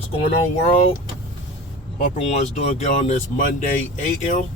What's going on, world? Hope everyone's doing good on this Monday AM.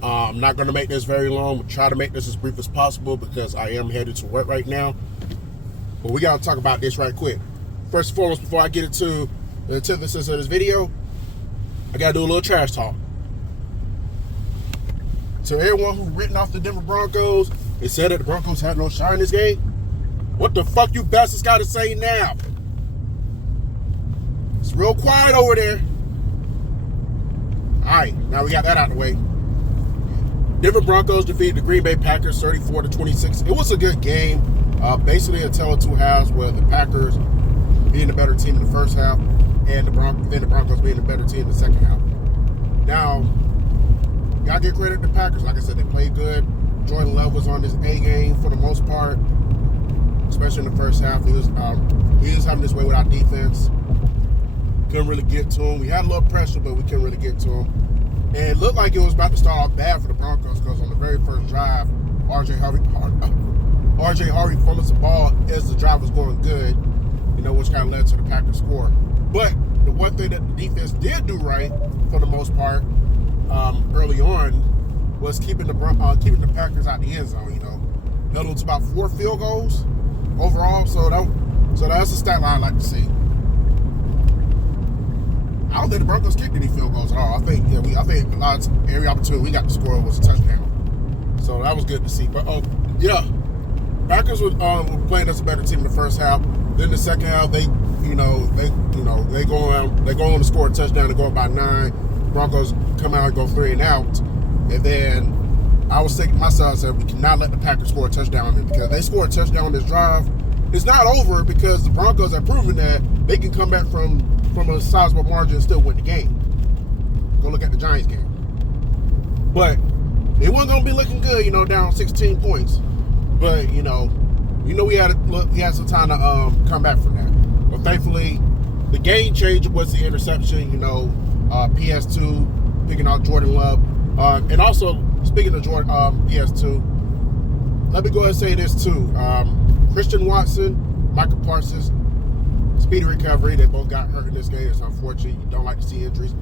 I'm not going to make this very long. We'll try to make this as brief as possible because I am headed to work right now. But we got to talk about this right quick. First and foremost, before I get into the antithesis of this video, I got to do a little trash talk. To everyone who written off the Denver Broncos and said that the Broncos had no shot in this game, what the fuck you bastards got to say now? It's real quiet over there. Alright, now we got that out of the way. Denver Broncos defeated the Green Bay Packers 34-26. It was a good game. Basically a tale of two halves where the Packers being the better team in the first half and the Broncos being the better team in the second half. Now, gotta give credit to the Packers. Like I said, they played good. Jordan Love was on his A game for the most part, especially in the first half. He was having his way without defense. Couldn't really get to him. We had a little pressure, but we couldn't really get to him. And it looked like it was about to start off bad for the Broncos because on the very first drive, RJ Harvey fumbled the ball as the drive was going good, which kind of led to the Packers score. But the one thing that the defense did do right, for the most part, early on, was keeping the Packers out the end zone. Held them to about 4 field goals overall. So that's a stat line I like to see. I don't think the Broncos kicked any field goals at all. I think every opportunity we got to score was a touchdown. So that was good to see. But Packers were playing as a better team in the first half. Then the second half, they go on to score a touchdown and go up by 9. Broncos come out and go 3 and out. And then I was thinking to myself, I said, we cannot let the Packers score a touchdown because they score a touchdown on this drive. It's not over because the Broncos have proven that they can come back from a sizable margin and still win the game. Go look at the Giants game. But it wasn't going to be looking good, down 16 points. But, we had some time to come back from that. But thankfully, the game changer was the interception, PS2 picking out Jordan Love. And also, speaking of PS2, let me go ahead and say this too. Christian Watson, Michael Parsons, speedy recovery. They both got hurt in this game. It's unfortunate. You don't like to see injuries.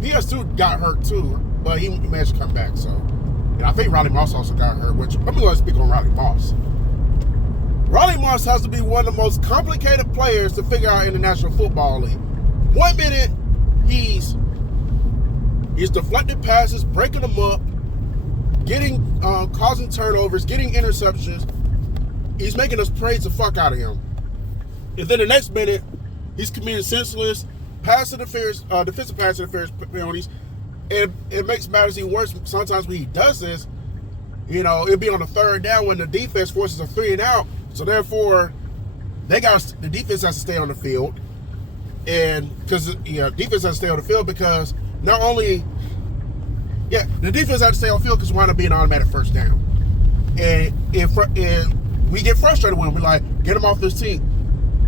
PS2 got hurt too, but he managed to come back. So, and I think Riley Moss also got hurt, which let me go ahead and speak on Riley Moss. Riley Moss has to be one of the most complicated players to figure out in the National Football League. 1 minute, he's deflecting passes, breaking them up, causing turnovers, getting interceptions. He's making us praise the fuck out of him. And then the next minute, he's committing senseless defensive pass interference penalties. And it makes matters even worse. Sometimes when he does this, it'll be on the third down when the defense forces a 3 and out. So therefore, the defense has to stay on the field. And because defense has to stay on the field because not only, the defense has to stay on the field because we wind up being an automatic first down. And we get frustrated when we're like, get him off this team.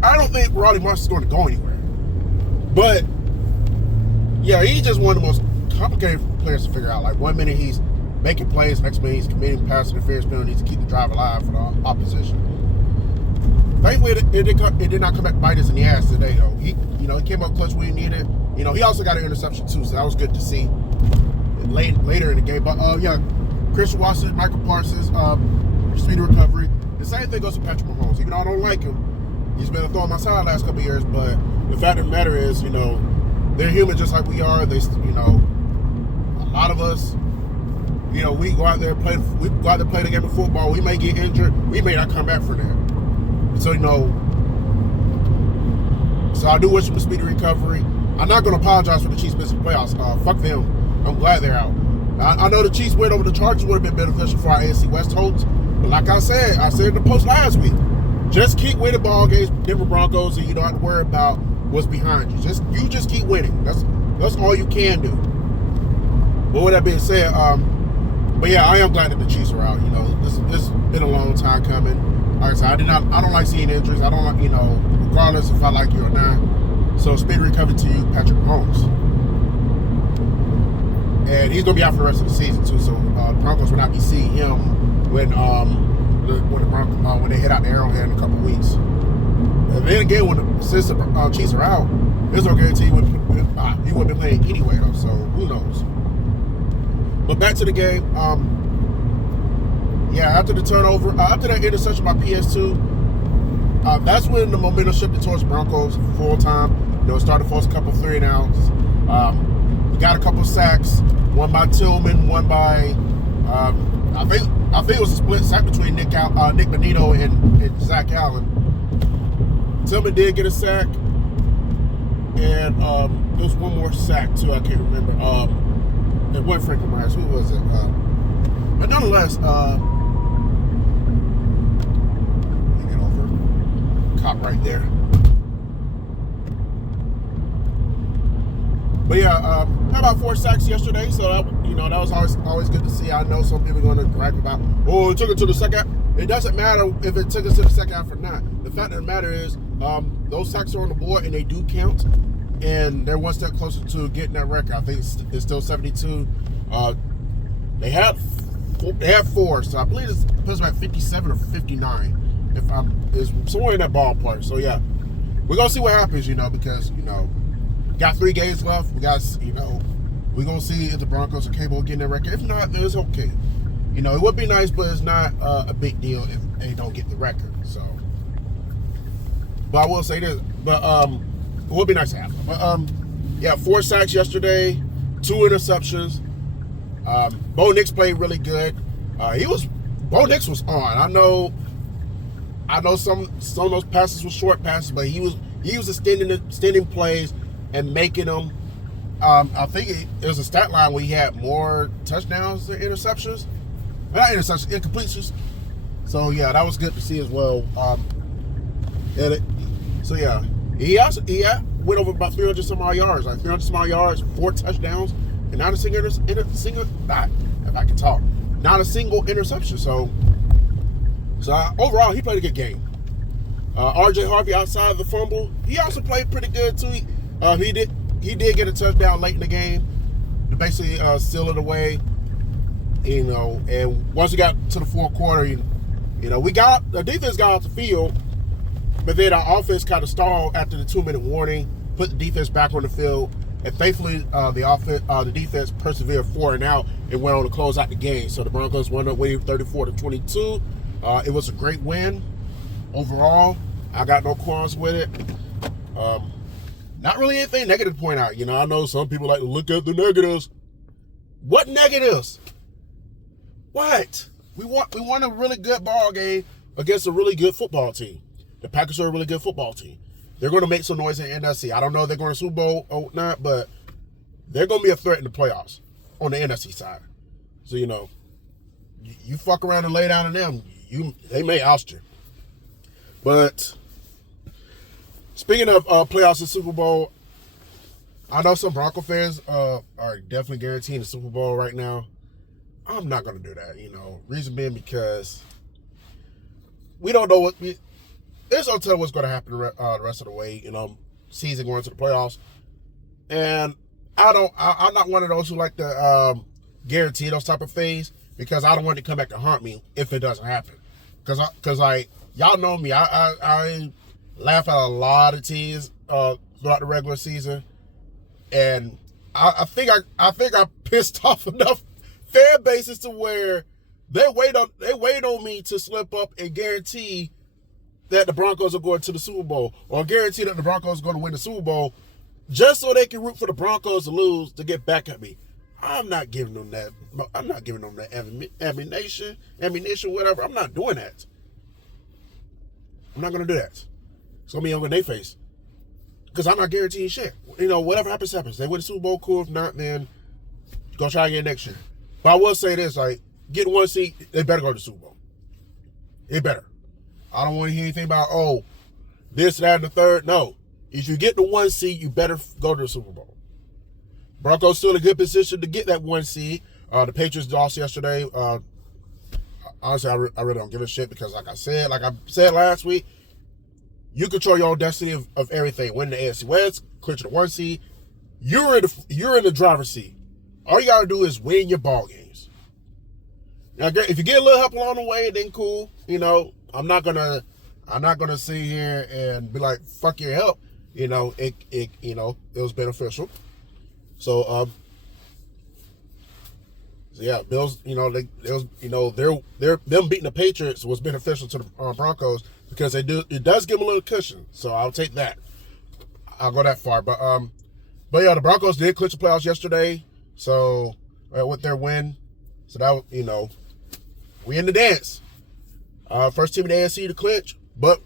I don't think Riley Moss is going to go anywhere. But, he's just one of the most complicated players to figure out. Like, 1 minute he's making plays, next minute he's committing pass interference penalties to keep the drive alive for the opposition. Thankfully, it did not come back to bite us in the ass today, though. He came up clutch when he needed it. He also got an interception, too, so that was good to see later in the game. But, Christian Watson, Michael Parsons, speedy recovery. The same thing goes to Patrick Mahomes. Even though I don't like him, he's been a thorn in my side the last couple of years, but the fact of the matter is, they're human just like we are. They, a lot of us, we go out there play the game of football. We may get injured. We may not come back from that. So, so I do wish them a speedy recovery. I'm not going to apologize for the Chiefs missing playoffs. Fuck them. I'm glad they're out. I know the Chiefs win over the Chargers would have been beneficial for our AFC West hopes. But like I said in the post last week, just keep winning ball games, Denver Broncos, and you don't have to worry about what's behind you. You just keep winning. That's all you can do. But with that being said, I am glad that the Chiefs are out. This has been a long time coming. Like I said, I don't like seeing injuries. I don't like, regardless if I like you or not. So speedy recovery to you, Patrick Mahomes. And he's gonna be out for the rest of the season too. So the Broncos will not be seeing him when they head out to Arrowhead in a couple weeks. And then again, since the Chiefs are out, there's no guarantee he wouldn't be playing anyway, though. So who knows? But back to the game. After the turnover, after that interception by PS2, that's when the momentum shifted towards Broncos full time. Started to force a couple 3-and-outs. We got a couple sacks. One by Tillman, one by I think it was a split sack between Nick Bonito and Zach Allen. Tillman did get a sack, and there was one more sack too. I can't remember. It wasn't Franklin Myers. Who was it? But nonetheless, let me get over. Cop right there. But yeah, had about 4 sacks yesterday, so that was always good to see. I know some people are going to gripe about, it took it to the second. It doesn't matter if it took us to the second half or not. The fact of the matter is, those sacks are on the board and they do count, and they're one step closer to getting that record. I think it's still 72. They have 4, so I believe it's puts about 57 or 59. It's somewhere in that ballpark. So yeah, we're gonna see what happens, because got 3 games left. We're gonna see if the Broncos are capable of getting that record. If not, then it's okay. It would be nice, but it's not a big deal if they don't get the record. So, but I will say this. But it would be nice to have them. But 4 sacks yesterday, 2 interceptions. Bo Nix played really good. Bo Nix was on. I know some of those passes were short passes, but he was extending plays and making them. I think it was a stat line where he had more touchdowns than interceptions. Not interceptions, incompletions. So yeah, that was good to see as well. He went over about 300 some odd yards, 300 some odd yards, 4 touchdowns, and not a single interception. So overall, he played a good game. RJ Harvey, outside of the fumble, he also played pretty good too. He did get a touchdown late in the game to basically seal it away. And once we got to the fourth quarter, the defense got off the field, but then our offense kind of stalled after the 2-minute warning, put the defense back on the field, and thankfully the defense persevered 4 and out and went on to close out the game. So the Broncos wound up winning 34-22. It was a great win overall. I got no qualms with it. Not really anything negative to point out. I know some people like to look at the negatives. What negatives? What? We won a really good ball game against a really good football team. The Packers are a really good football team. They're going to make some noise in the NFC. I don't know if they're going to Super Bowl or not, but they're going to be a threat in the playoffs on the NFC side. So, you fuck around and lay down on them, they may oust you. But speaking of playoffs and Super Bowl, I know some Bronco fans are definitely guaranteeing the Super Bowl right now. I'm not going to do that, Reason being because we don't know there's no telling what's going to happen the rest of the way, season going to the playoffs. And I'm not one of those who like to guarantee those type of things because I don't want it to come back to haunt me if it doesn't happen. Because y'all know me, I laugh at a lot of teams throughout the regular season, and I think I pissed off enough fan bases to where they wait on me to slip up and guarantee that the Broncos are going to the Super Bowl, or guarantee that the Broncos are going to win the Super Bowl, just so they can root for the Broncos to lose to get back at me. I'm not giving them that. I'm not giving them that ammunition, whatever. I'm not doing that. I'm not going to do that. It's going to be over their face. Because I'm not guaranteeing shit. Whatever happens, happens. They win the Super Bowl, cool. If not, then go try again next year. But I will say this, get 1 seat, they better go to the Super Bowl. They better. I don't want to hear anything about, this, that, and the third. No. If you get the 1 seed, you better go to the Super Bowl. Broncos still in a good position to get that 1 seed. The Patriots lost yesterday. Honestly, I really don't give a shit because, like I said last week, you control your own destiny of everything. Win the AFC West, clinch the 1 seed. You're in the driver's seat. All you gotta do is win your ball games. Now, if you get a little help along the way, then cool. I'm not gonna I'm not gonna sit here and be like, fuck your help. It was beneficial. So yeah, Bills, them beating the Patriots was beneficial to the Broncos because it does give them a little cushion. So I'll take that. I'll go that far. But yeah, the Broncos did clinch the playoffs yesterday. So with their win, so that we in the dance. First team in the AFC to clinch, but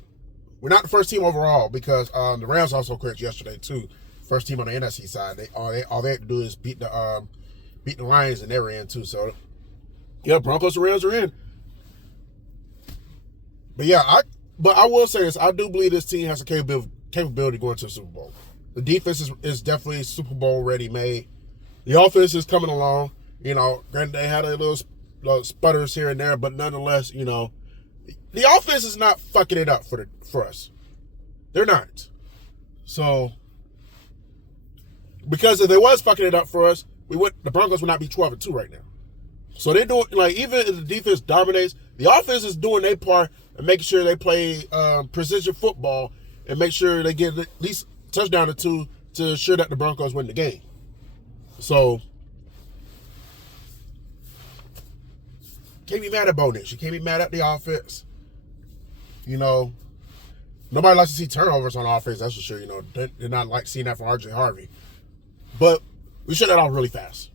we're not the first team overall because the Rams also clinched yesterday too. First team on the NFC side. All they have to do is beat the Lions and they're in too. So yeah, Broncos and Rams are in. But yeah, I will say this: I do believe this team has a capability going to the Super Bowl. The defense is definitely Super Bowl ready made. The offense is coming along. Granted they had a little sputters here and there, but nonetheless, the offense is not fucking it up for us. They're not. So because if they was fucking it up for us, the Broncos would not be 12-2 right now. So they're doing, even if the defense dominates, the offense is doing their part and making sure they play precision football and make sure they get at least a touchdown or two to ensure that the Broncos win the game. So can't be mad at Bo Nix. You can't be mad at the offense. Nobody likes to see turnovers on offense, that's for sure. They're not like seeing that from RJ Harvey. But we shut that off really fast.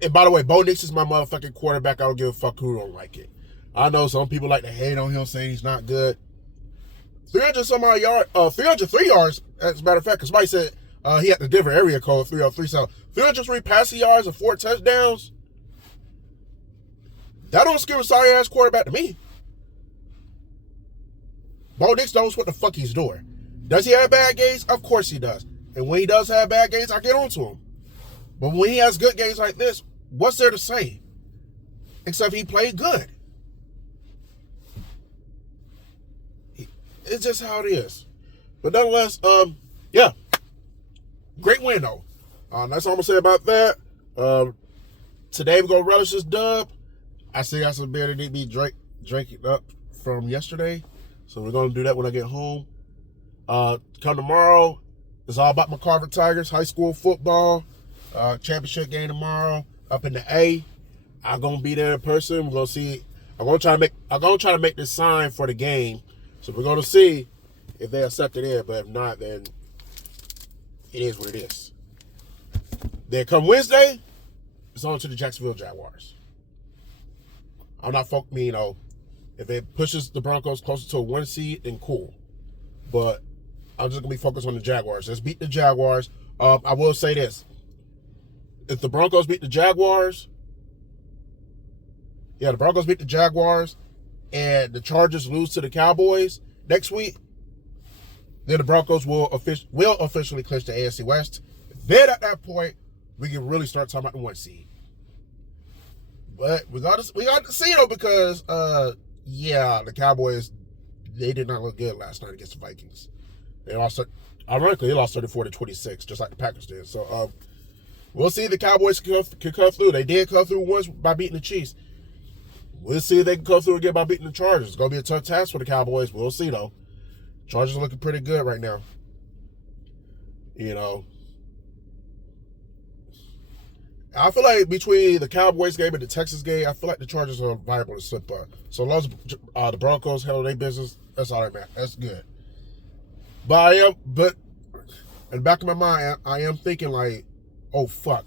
And by the way, Bo Nix is my motherfucking quarterback. I don't give a fuck who don't like it. I know some people like to hate on him, saying he's not good. 303 yards, as a matter of fact, because somebody said he had the Denver area code 303. So 303 passing yards and 4 touchdowns. That don't scare a sorry ass quarterback to me. Bo Nix knows what the fuck he's doing. Does he have bad games? Of course he does. And when he does have bad games, I get on to him. But when he has good games like this, what's there to say? Except he played good. It's just how it is. But nonetheless, yeah. Great win, though. That's all I'm going to say about that. Today we're going to relish this dub. I still got some beer that need to be drinking up from yesterday. So we're going to do that when I get home. Come tomorrow, it's all about my Carver Tigers, high school football, championship game tomorrow, up in the A. I'm going to be there in person. We're going to see. I'm going to try to make this sign for the game. So we're going to see if they accept it in. But if not, then it is what it is. Then come Wednesday, it's on to the Jacksonville Jaguars. I'm not if it pushes the Broncos closer to a 1 seed, then cool. But I'm just going to be focused on the Jaguars. Let's beat the Jaguars. I will say this. If the Broncos beat the Jaguars, the Broncos beat the Jaguars, and the Chargers lose to the Cowboys next week, then the Broncos will officially clinch the AFC West. Then at that point, we can really start talking about the 1 seed. But we got to see though, because the Cowboys, they did not look good last night against the Vikings. Ironically, they lost 34-26, just like the Packers did. So we'll see if the Cowboys can come through. They did come through once by beating the Chiefs. We'll see if they can come through again by beating the Chargers. It's going to be a tough task for the Cowboys. We'll see, though. Chargers are looking pretty good right now. I feel like between the Cowboys game and the Texas game, I feel like the Chargers are viable to slip up. So long as the Broncos handle their business, that's all that matters. That's good. But in the back of my mind, I am thinking like, oh fuck.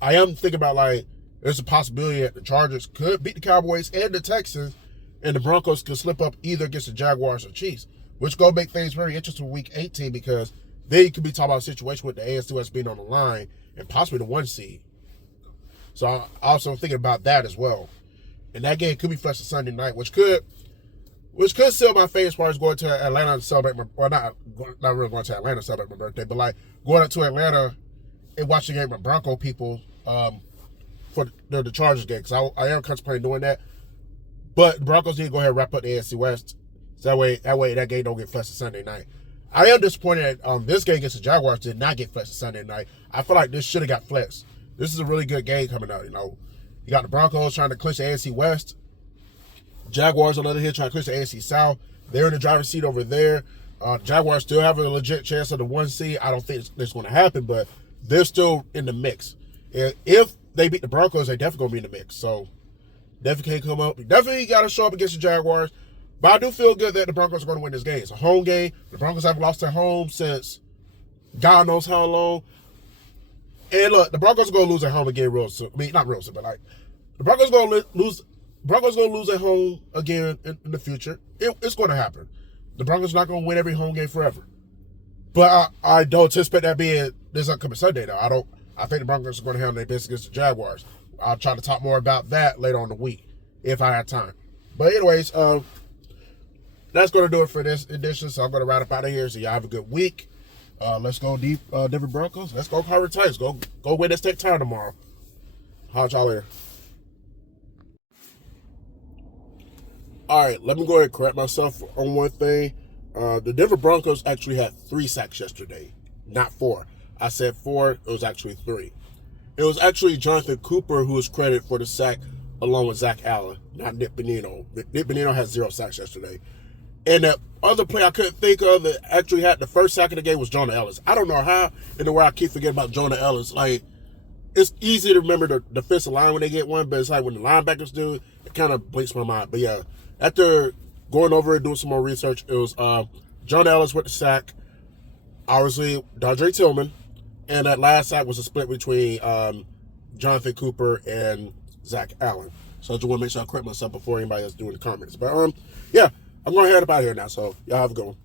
I am thinking about like, there's a possibility that the Chargers could beat the Cowboys and the Texans, and the Broncos could slip up either against the Jaguars or Chiefs, which going to make things very interesting for Week 18 because then you could be talking about a situation with the AFC West being on the line and possibly the 1 seed. So I'm also thinking about that as well. And that game could be flexed to Sunday night, which could seal my fate as far as going to Atlanta to celebrate not really going to Atlanta to celebrate my birthday, but like going up to Atlanta and watching the game with Bronco people for the Chargers game, because I am contemplating doing that. But the Broncos need to go ahead and wrap up the AFC West. So that way that game don't get flexed to Sunday night. I am disappointed that this game against the Jaguars did not get flexed to Sunday night. I feel like this should have got flexed. This is a really good game coming out, You got the Broncos trying to clinch the AFC West. Jaguars, on the other hand, trying to clinch the AFC South. They're in the driver's seat over there. Jaguars still have a legit chance of the 1 seed. I don't think it's going to happen, but they're still in the mix. And if they beat the Broncos, they definitely going to be in the mix. So definitely can't come up. Definitely got to show up against the Jaguars. But I do feel good that the Broncos are going to win this game. It's a home game. The Broncos haven't lost at home since God knows how long. And look, the Broncos are going to lose at home again real soon. I mean, not real soon, but like the Broncos are going to lose. Broncos going to lose at home again in the future. It's going to happen. The Broncos are not going to win every home game forever. But I don't anticipate that being this upcoming Sunday, though. I think the Broncos are going to handle their business against the Jaguars. I'll try to talk more about that later on in the week if I have time. But anyways, that's going to do it for this edition. So I'm going to wrap up out of here. So y'all have a good week. Let's go deep, Denver Broncos. Let's go Carver Titans. Go win this time tomorrow. Holla y'all later. All right, let me go ahead and correct myself on one thing. The Denver Broncos actually had 3 sacks yesterday, not 4. I said 4, it was actually 3. It was actually Jonathan Cooper who was credited for the sack along with Zach Allen, not Nick Bonino. Nick Bonino had 0 sacks yesterday. And the other play I couldn't think of that actually had the first sack of the game was Jonah Ellis. I don't know how in the way I keep forgetting about Jonah Ellis. Like, it's easy to remember the defensive line when they get one, but it's like when the linebackers do, it kind of blinks my mind. But yeah, after going over and doing some more research, it was Jonah Ellis with the sack, obviously Dondre Tillman, and that last sack was a split between Jonathan Cooper and Zach Allen. So I just want to make sure I correct myself before anybody else doing the comments. But yeah, I'm going to head up out of here now, so y'all have a good one.